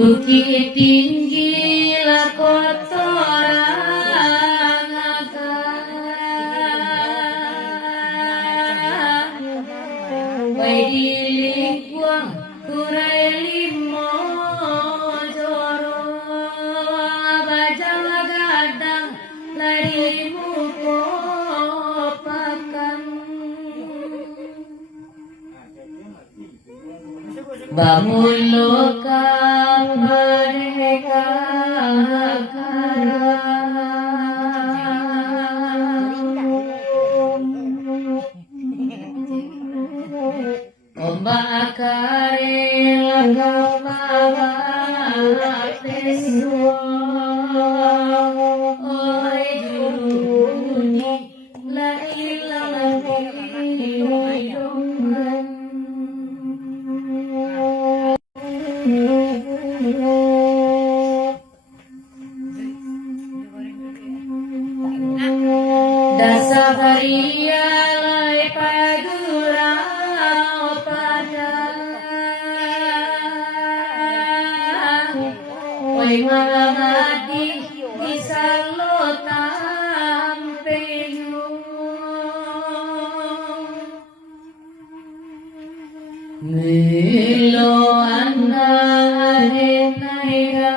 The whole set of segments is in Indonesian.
Bukit tinggi kotoran Wai diling buang kurai limo joro bajang gadang lari muko pakan bangun loka mereka ombak karel gapawa pesua oi juni la ilaha illallah dasa varia lai padura pada oi mangadi disalo tampenyo milo anare naira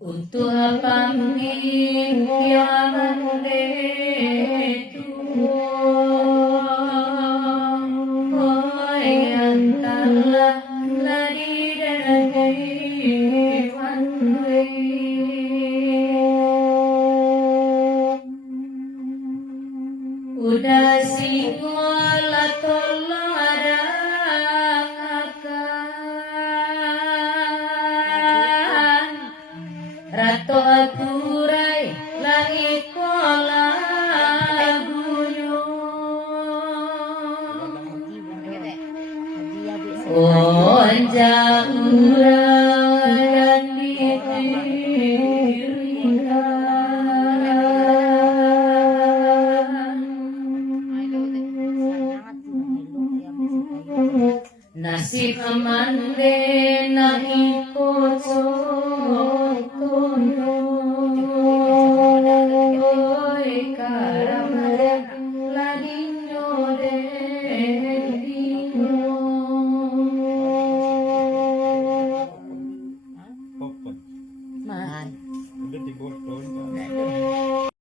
untuk panggil yang mendetu antara lari dan hewan udah singola tolong ada rato aturai langit kola onjang urang nasib amande na ikoso tono oi karamare ladinyo dentino man Udah di botol.